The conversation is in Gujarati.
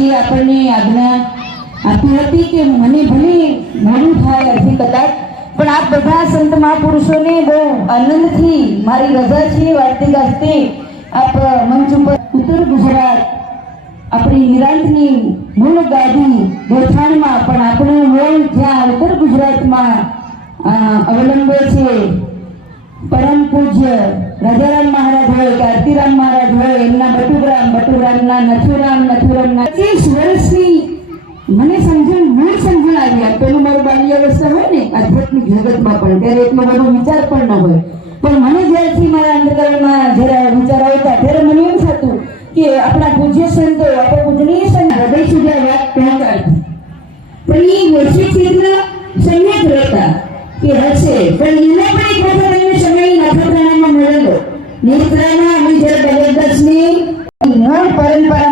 દાદાજીએ આપણને આજ્ઞા આપી હતી કે મને ભલે મોડું થાય અડધી કલાક, પણ આપ બધા સંત મહાપુરુષોને બહુ આનંદથી, મારી રજા છે વાર્તે ગાજતે આપ મંચ ઉપર ઉત્તર ગુજરાત, આપણી નિરાંતની મૂળ ગાદી ગોઠાણમાં, પણ આપણું મૂળ જ્યાં ઉત્તર ગુજરાતમાં અવલંબે છે, પરમ પૂજ્ય રાજારામ મહારાજ હોય, કે આરતીરામ મહારાજ બટુરામના નથુરામ, નથુરામના. પચીસ વર્ષની મને સમજણ, મૂળ સમજણ આવી. આ પેલું મારું બાલ્યાવસ્થા હોય ને, આધ્યાત્મિક જગતમાં પણ, ત્યારે એટલો બધો વિચાર પણ ન હોય. પણ મને જ્યારથી મારા અંધકારમાં જરા વિચાર આવતા, ત્યારે મને એમ થતું કે આપણા પૂજ્ય સંતો, આપણા પૂજનીય સંત, હૃદય સુધી આ વાત પહોંચાડતી પણ એ વૈશ્વિક ચેતના સંયત રહેતા કે હશે. પણ એને પણ એક વખત એમને સમય નખત્રાણામાં મળેલો. નેત્રાના Isabel para